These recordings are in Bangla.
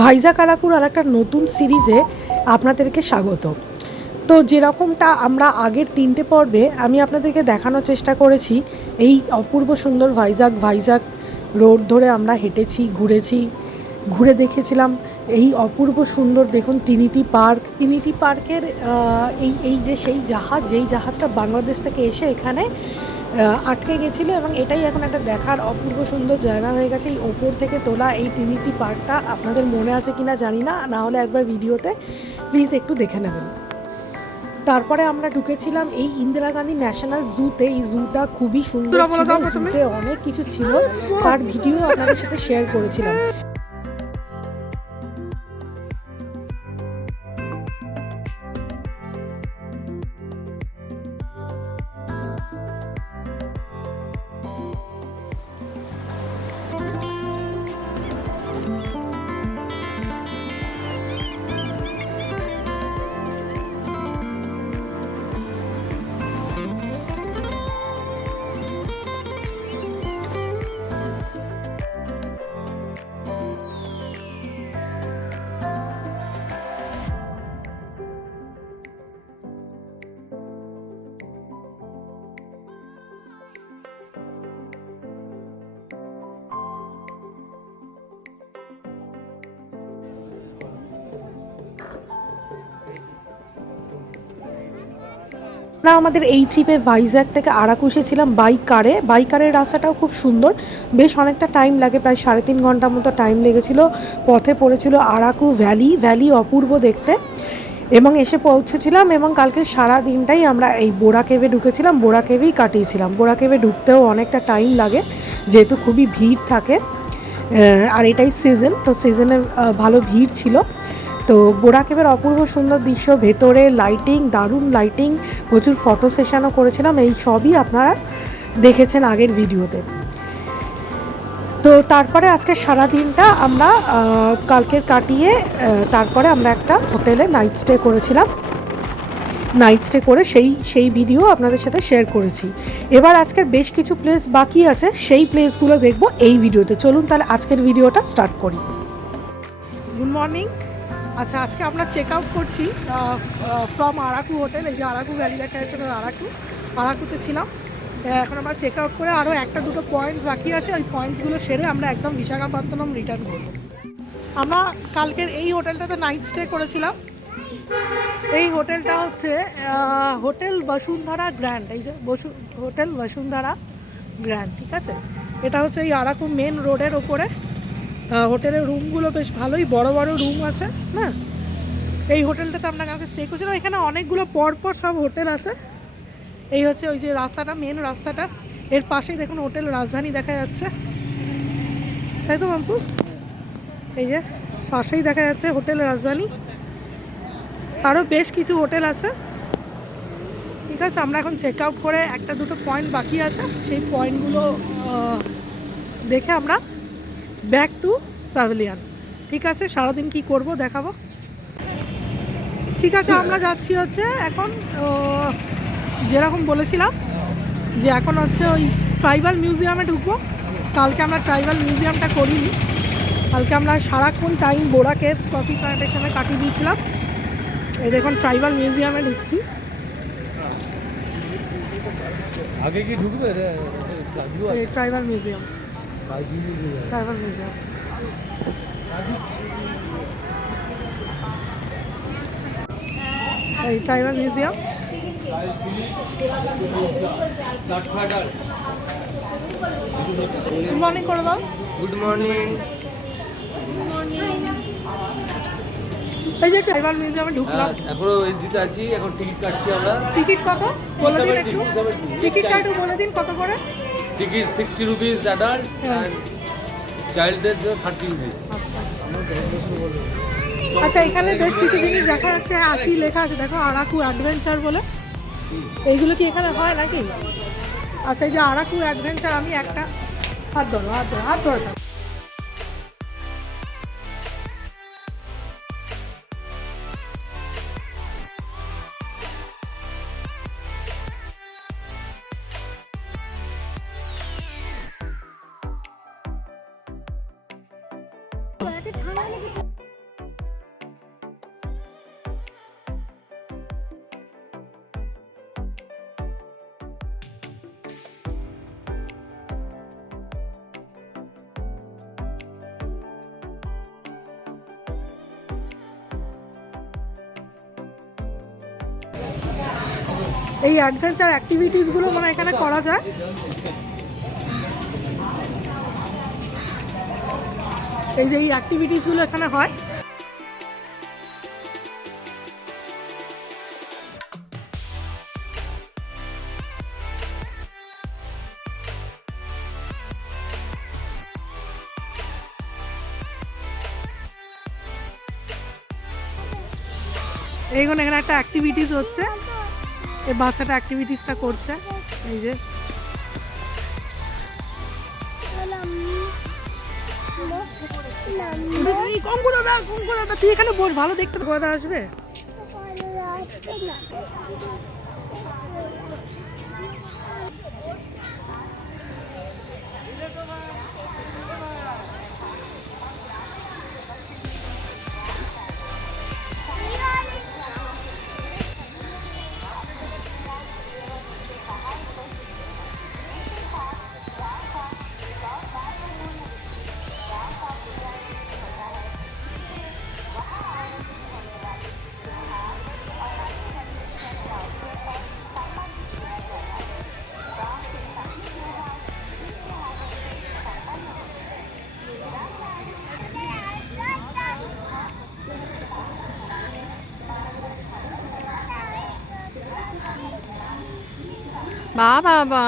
ভাইজাগ আরাকুর আর একটা নতুন সিরিজে আপনাদেরকে স্বাগত। তো যেরকমটা আমরা আগের 3টে পর্বে আমি আপনাদেরকে দেখানোর চেষ্টা করেছি, এই অপূর্ব সুন্দর ভাইজাগ রোড ধরে আমরা হেঁটেছি, ঘুরে দেখেছিলাম এই অপূর্ব সুন্দর, দেখুন ট্রিনিটি পার্কের এই যে সেই জাহাজ, যেই জাহাজটা বাংলাদেশ থেকে এসে এখানে আটকে গেছিলো, এবং এটাই এখন একটা দেখার অপূর্ব সুন্দর জায়গা হয়ে গেছে। এই ওপর থেকে তোলা এই ট্রিনিটি পার্কটা আপনাদের মনে আছে কিনা জানি না, না হলে একবার ভিডিওতে প্লিজ একটু দেখে নেবেন। তারপরে আমরা ঢুকেছিলাম এই ইন্দিরা গান্ধী ন্যাশনাল জুতে। এই জুটা খুবই সুন্দর ছিল, জুতে অনেক কিছু ছিল, তার ভিডিও আপনাদের সাথে শেয়ার করেছিলাম। আমরা আমাদের এই ট্রিপে ভাইজ্যাগ থেকে আরাকু এসেছিলাম বাইকারের রাস্তাটাও খুব সুন্দর, বেশ অনেকটা টাইম লাগে, প্রায় 3.5 ঘন্টার মতো টাইম লেগেছিল। পথে পড়েছিল আরাকু ভ্যালি অপূর্ব দেখতে, এবং এসে পৌঁছেছিলাম। এবং কালকে সারা দিনটাই আমরা এই বোরা কেভে ঢুকেছিলাম, বোরা কেভেই কাটিয়েছিলাম। বোরা কেভে ঢুকতেও অনেকটা টাইম লাগে, যেহেতু খুবই ভিড় থাকে, আর এটাই সিজন, তো সিজনে ভালো ভিড় ছিল। তো বোরা কেভের অপূর্ব সুন্দর দৃশ্য, ভেতরে লাইটিং, দারুণ লাইটিং, প্রচুর ফটো সেশনও করেছিলাম, এই সবই আপনারা দেখেছেন আগের ভিডিওতে। তো তারপরে আজকে সারা দিনটা আমরা কালকের কাটিয়ে তারপরে আমরা একটা হোটেলে নাইট স্টে করেছিলাম। নাইট স্টে করে সেই ভিডিও আপনাদের সাথে শেয়ার করেছি। এবার আজকের বেশ কিছু প্লেস বাকি আছে, সেই প্লেসগুলো দেখব এই ভিডিওতে। চলুন তাহলে আজকের ভিডিওটা স্টার্ট করি। Good morning. আচ্ছা, আজকে আমরা চেক আউট করছি ফ্রম আরাকু হোটেল। এই যে আরাকু ভ্যালি দেখা যাচ্ছে, আরাকুতে ছিলাম। এখন আমরা চেক আউট করে আরও 1-2 পয়েন্টস বাকি আছে, ওই পয়েন্টসগুলো সেরে আমরা একদম বিশাখাপত্তনম রিটার্ন করব। আমরা কালকের এই হোটেলটাতে নাইট স্টে করেছিলাম। এই হোটেলটা হচ্ছে হোটেল বসুন্ধরা গ্র্যান্ড। এই যে হোটেল বসুন্ধরা গ্র্যান্ড, ঠিক আছে। এটা হচ্ছে এই আরাকু মেন রোডের ওপরে। হোটেলের রুমগুলো বেশ ভালোই বড় রুম আছে না। এই হোটেলটাতে আমরা কালকে স্টে করছিলাম। এখানে অনেকগুলো পরপর সব হোটেল আছে। এই হচ্ছে ওই যে রাস্তাটা, মেন রাস্তাটা, এর পাশেই দেখুন হোটেল রাজধানী দেখা যাচ্ছে, তাই তো মামপু? এই যে পাশেই দেখা যাচ্ছে হোটেল রাজধানী, আরও বেশ কিছু হোটেল আছে, ঠিক আছে। আমরা এখন চেক আউট করে 1-2 পয়েন্ট বাকি আছে, সেই পয়েন্টগুলো দেখে আমরা ব্যাক টু প্যাভিলিয়ন। ঠিক আছে, সারাদিন কি করব দেখাবো। ঠিক আছে, আমরা যাচ্ছি হচ্ছে এখন, যেরকম বলেছিলাম যে এখন হচ্ছে ওই ট্রাইবাল মিউজিয়ামে ঢুকবো। কালকে আমরা ট্রাইবাল মিউজিয়ামটা করিনি, কালকে আমরা সারাক্ষণ টাইম বোরা কেভ কফি প্ল্যান্টেশনে কাটিয়ে দিয়েছিলাম। এই দেখুন ট্রাইবাল মিউজিয়ামে ঢুকছি। আগে কি ঢুকবে এই ট্রাইবাল মিউজিয়াম, এই ট্রাইবাল মিউজিয়াম। গুড মর্নিং করে দাও। Good morning. এই যে ট্রাইবাল মিউজিয়ামে ঢুকলাম, এখনো এন্ট্রিতে আছি, এখন টিকিট কাটছি আমরা। টিকিট কত বলে দিন একটু, টিকিটটা একটু বলে দিন কত করে। টিকিট 60 রুপিস অ্যাডাল্ট, অ্যান্ড চাইল্ডদের 30 রুপিস। আচ্ছা, এখানে বেশ কিছু জিনিস দেখা যাচ্ছে, আর কি লেখা আছে দেখো, আরাকু অ্যাডভেঞ্চার বলে। এইগুলো কি এখানে হয় নাকি? আচ্ছা, এই যে আরাকু অ্যাডভেঞ্চার, আমি একটা হাত ধরে থাক। এই অ্যাডভেঞ্চার অ্যাক্টিভিটিসগুলো মানে এখানে করা যায়। এই যে এই অ্যাক্টিভিটিসগুলো এখানে হয়। এইগুলো এখানে একটা অ্যাক্টিভিটিস হচ্ছে, এই বাচ্চাটা অ্যাক্টিভিটিসটা করছে। এই যে তুই এখানে বস, ভালো দেখতে কথা আসবে। বাবা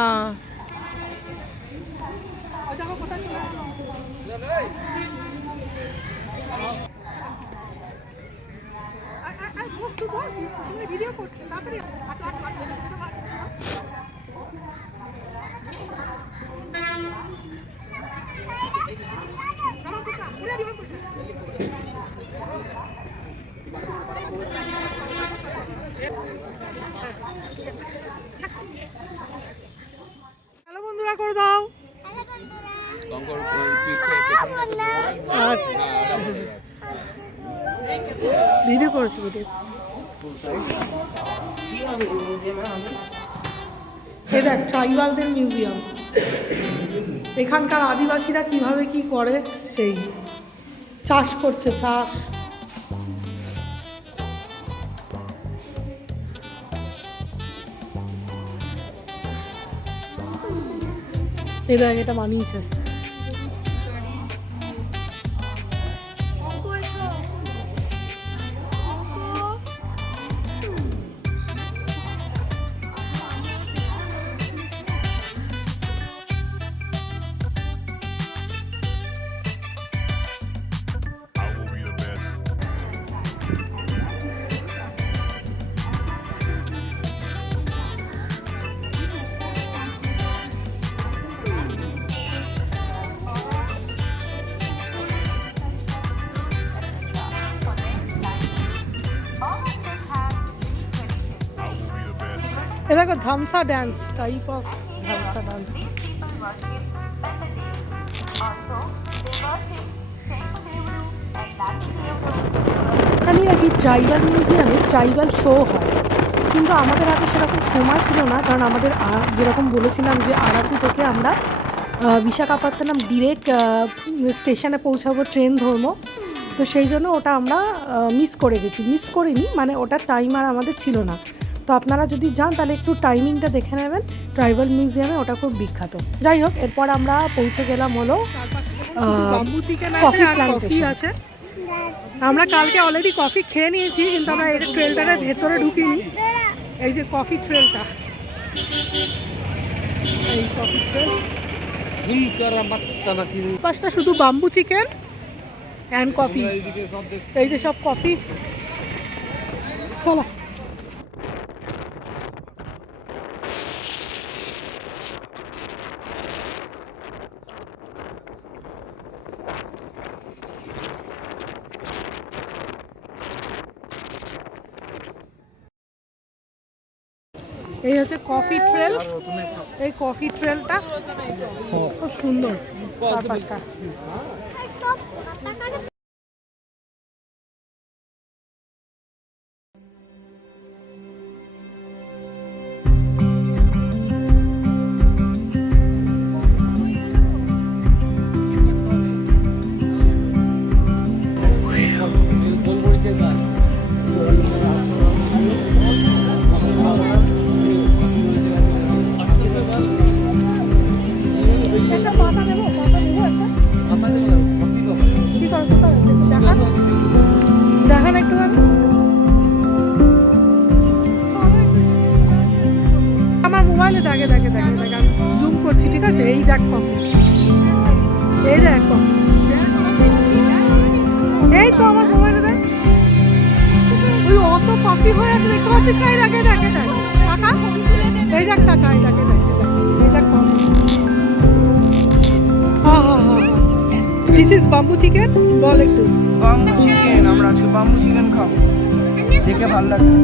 ভিডিও করছে তারপরে হ্যালো বন্ধুরা করে দাও। ভিডিও করছি ভিডিও করছি। এই দেখ ট্রাইবালদের মিউজিয়াম, এখানকার আদিবাসীরা কিভাবে কি করে, সেই চাষ করছে, চাষ। এই দেখ এটা বানিয়েছে। এটা দেখো dhamsa dance, type of dhamsa dance. জানি নাকি ট্রাইবাল মিউজিয়ামে ট্রাইবাল শো হয়, কিন্তু আমাদের আগে সেরকম সময় ছিল না, কারণ আমাদের যেরকম বলেছিলাম যে আরাকু থেকে আমরা বিশাখাপত্তনম ডিরেক্ট স্টেশনে পৌঁছাবো ট্রেন ধরবো, তো সেই জন্য ওটা আমরা মিস করে গেছি। মিস করিনি মানে ওটার টাইম আর আমাদের ছিল না। তো আপনারা যদি যান তাহলে একটু টাইমিংটা দেখে নেবেন, ট্রাইবাল মিউজিয়ামে ওটা খুব বিখ্যাত। যাই হোক, এরপর আমরা পৌঁছে গেলাম হলো কফি প্ল্যান্টেশন আছে। আমরা কালকে অলরেডি কফি খেয়ে নিয়েছি, কিন্তু আমরা এই ট্রেলটার ভেতরে ঢুকিনি। এই যে কফি ট্রেলটা, এই কফি ট্রেল, পাঁচটা শুধু বাম্বু চিকেন অ্যান্ড কফি। এই যে সব কফি। চলো এই হচ্ছে কফি ট্রেল। এই কফি ট্রেলটা খুব সুন্দর, চারপাশটা। একেবারে? আমার মোবাইলে দেখে আমি জুম করছি, ঠিক আছে? এই দেখ কফি, এই দেখ কফি, এই তো আমার মোবাইলে দেখ, ওই অত কফি হয়ে আছে, দেখতে পাচ্ছিস না? এই দেখ টাকা, এই দেখ টাকা, এই দেখ কফি। হ্যাঁ, দিস ইজ বাম্বু চিকেন। বল একটু। বাম্বু চিকেন, আমরা আজকে বাম্বু চিকেন খাবো, দেখে ভালো লাগছে।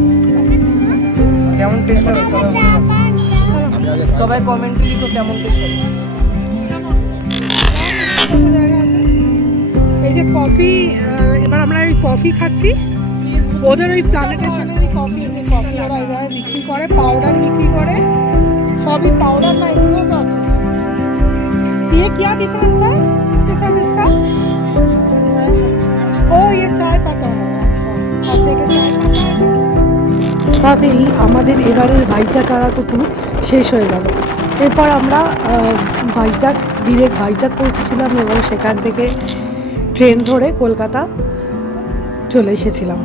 কেমন টেস্ট হবে সবাই কমেন্টে লিখো কেমন টেস্ট হবে। এই যে কফি, এবার আমরা ওই কফি খাচ্ছি, ওদের ওই প্ল্যানেটেশনের ওই কফি, যে কফি ওরা এইভাবে বিক্রি করে, পাউডার বিক্রি করে, সবই পাউডার না, এগুলো তো আছে। ये क्या डिफरेंस है इसके साथ इसका? ओ ये चाय पत्ता है। अच्छा এটা চায় পাতা। তবেই আমাদের এবারের ভাইজাগ আরাকু ট্যুর শেষ হয়ে গেল। এরপর আমরা ডিরেক্ট ভাইজাগ পৌঁছেছিলাম এবং সেখান থেকে ট্রেন ধরে কলকাতা চলে এসেছিলাম।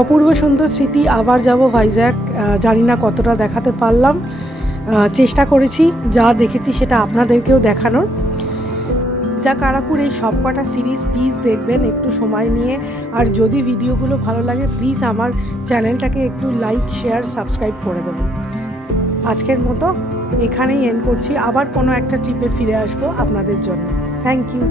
অপূর্ব সুন্দর স্মৃতি। আবার যাব ভাইজাগ, জানি না কতটা দেখাতে পারলাম, চেষ্টা করেছি, যা দেখেছি সেটা আপনাদেরকেও দেখানোর। ভাইজাগ আরাকুর এই সবকটা সিরিজ প্লিজ দেখবেন একটু সময় নিয়ে, আর যদি ভিডিওগুলো ভালো লাগে প্লিজ আমার চ্যানেলটাকে একটু লাইক, শেয়ার, সাবস্ক্রাইব করে দেবেন। আজকের মতো এখানেই এন্ড করছি, আবার কোনো একটা ট্রিপে ফিরে আসবো আপনাদের জন্য। Thank you.